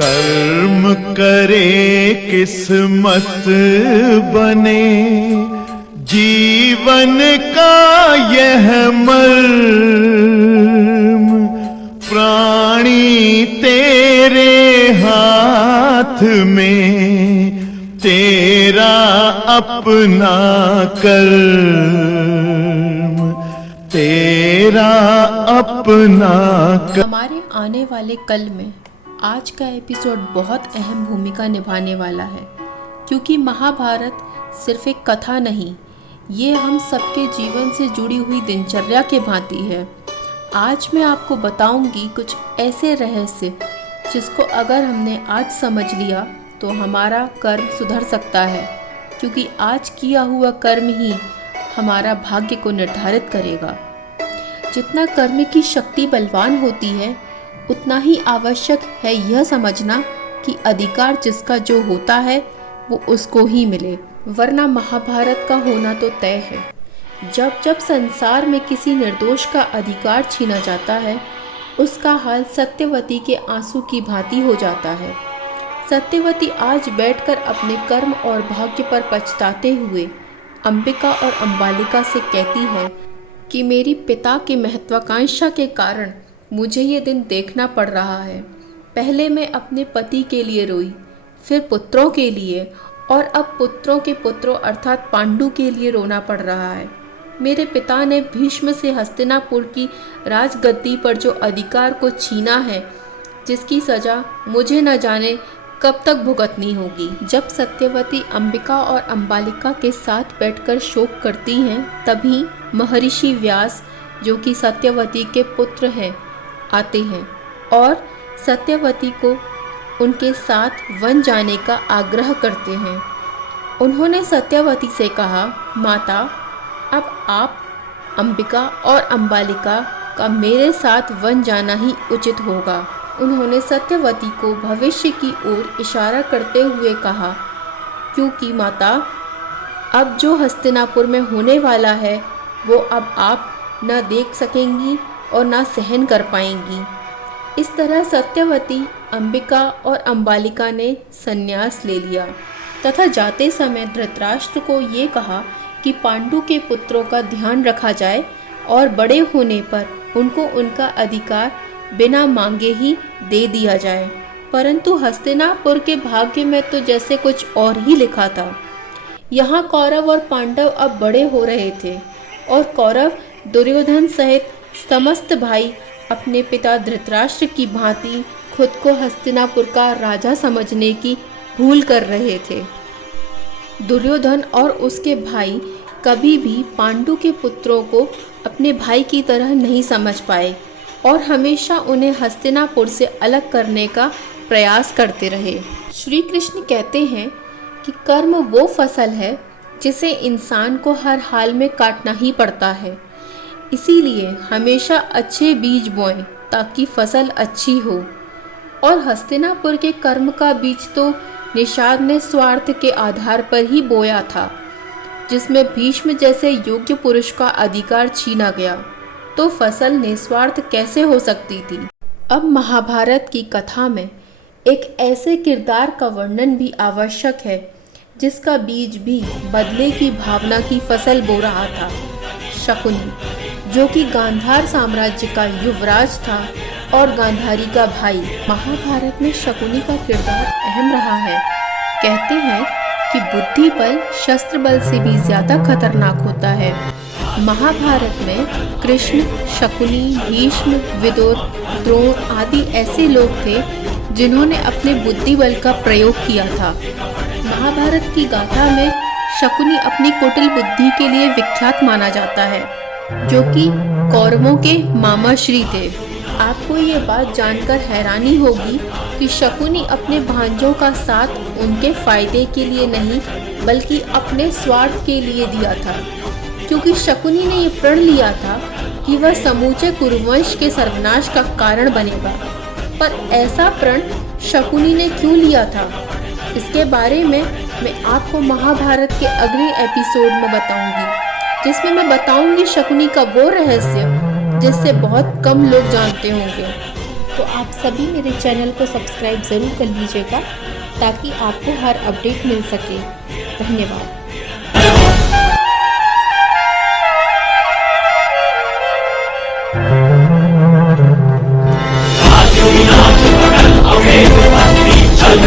कर्म करे किस्मत बने, जीवन का यह मर्म प्राणी तेरे हाथ में, तेरा अपना कर्म, तेरा अपना कर्म। हमारे आने वाले कल में आज का एपिसोड बहुत अहम भूमिका निभाने वाला है, क्योंकि महाभारत सिर्फ एक कथा नहीं, ये हम सबके जीवन से जुड़ी हुई दिनचर्या के भांति है। आज मैं आपको बताऊंगी कुछ ऐसे रहस्य जिसको अगर हमने आज समझ लिया तो हमारा कर्म सुधर सकता है, क्योंकि आज किया हुआ कर्म ही हमारा भाग्य को निर्धारित करेगा। जितना कर्म की शक्ति बलवान होती है, उतना ही आवश्यक है यह समझना कि अधिकार जिसका जो होता है वो उसको ही मिले, वरना महाभारत का होना तो तय है। जब जब संसार में किसी निर्दोष का अधिकार छीना जाता है, उसका हाल सत्यवती के आंसू की भांति हो जाता है। सत्यवती आज बैठकर अपने कर्म और भाग्य पर पछताते हुए अंबिका और अंबालिका से कहती है कि मेरी पिता की महत्वाकांक्षा के कारण मुझे ये दिन देखना पड़ रहा है। पहले मैं अपने पति के लिए रोई, फिर पुत्रों के लिए, और अब पुत्रों के पुत्रों अर्थात पांडु के लिए रोना पड़ रहा है। मेरे पिता ने भीष्म से हस्तिनापुर की राजगद्दी पर जो अधिकार को छीना है, जिसकी सजा मुझे न जाने कब तक भुगतनी होगी। जब सत्यवती अंबिका और अंबालिका के साथ बैठकर शोक करती हैं, तभी महर्षि व्यास, जो कि सत्यवती के पुत्र हैं, आते हैं और सत्यवती को उनके साथ वन जाने का आग्रह करते हैं। उन्होंने सत्यवती से कहा, माता, अब आप अंबिका और अंबालिका का मेरे साथ वन जाना ही उचित होगा। उन्होंने सत्यवती को भविष्य की ओर इशारा करते हुए कहा, क्योंकि माता, अब जो हस्तिनापुर में होने वाला है वो अब आप न देख सकेंगी और न सहन कर पाएंगी। इस तरह सत्यवती, अंबिका और अंबालिका ने संन्यास ले लिया तथा जाते समय धृतराष्ट्र को ये कहा कि पांडु के पुत्रों का ध्यान रखा जाए और बड़े होने पर उनको उनका अधिकार बिना मांगे ही दे दिया जाए। परंतु हस्तिनापुर के भाग्य में तो जैसे कुछ और ही लिखा था। यहाँ कौरव और पांडव अब बड़े हो रहे थे और कौरव दुर्योधन सहित समस्त भाई अपने पिता धृतराष्ट्र की भांति खुद को हस्तिनापुर का राजा समझने की भूल कर रहे थे। दुर्योधन और उसके भाई कभी भी पांडु के पुत्रों को अपने भाई की तरह नहीं समझ पाए और हमेशा उन्हें हस्तिनापुर से अलग करने का प्रयास करते रहे। श्री कृष्ण कहते हैं कि कर्म वो फसल है जिसे इंसान को हर हाल में काटना ही पड़ता है। इसीलिए हमेशा अच्छे बीज बोएं ताकि फसल अच्छी हो। और हस्तिनापुर के कर्म का बीज तो निषाद ने स्वार्थ के आधार पर ही बोया था, जिसमें भीष्म जैसे योग्य पुरुष का अधिकार छीना गया, तो फसल निस्वार्थ कैसे हो सकती थी। अब महाभारत की कथा में एक ऐसे किरदार का वर्णन भी आवश्यक है जिसका बीज भी बदले की भावना की फसल बो रहा था। शकुनी, जो कि गांधार साम्राज्य का युवराज था और गांधारी का भाई। महाभारत में शकुनी का किरदार अहम रहा है। कहते हैं कि बुद्धि बल शस्त्र बल से भी ज्यादा खतरनाक होता है। महाभारत में कृष्ण, शकुनी, भीष्म, विदुर, द्रोण आदि ऐसे लोग थे जिन्होंने अपने बुद्धि बल का प्रयोग किया था। महाभारत की गाथा में शकुनी अपनी कुटिल बुद्धि के लिए विख्यात माना जाता है, जो कि कौरवों के मामा श्री थे। आपको ये बात जानकर हैरानी होगी कि शकुनी अपने भांजों का साथ उनके फायदे के लिए नहीं बल्कि अपने स्वार्थ के लिए दिया था, क्योंकि शकुनी ने ये प्रण लिया था कि वह समूचे कुरुवंश के सर्वनाश का कारण बनेगा। पर ऐसा प्रण शकुनी ने क्यों लिया था, इसके बारे में मैं आपको महाभारत के अगले एपिसोड में बताऊंगी, जिसमें मैं बताऊंगी शकुनी का वो रहस्य जिससे बहुत कम लोग जानते होंगे। तो आप सभी मेरे चैनल को सब्सक्राइब ज़रूर कर लीजिएगा ताकि आपको हर अपडेट मिल सके। धन्यवाद। चल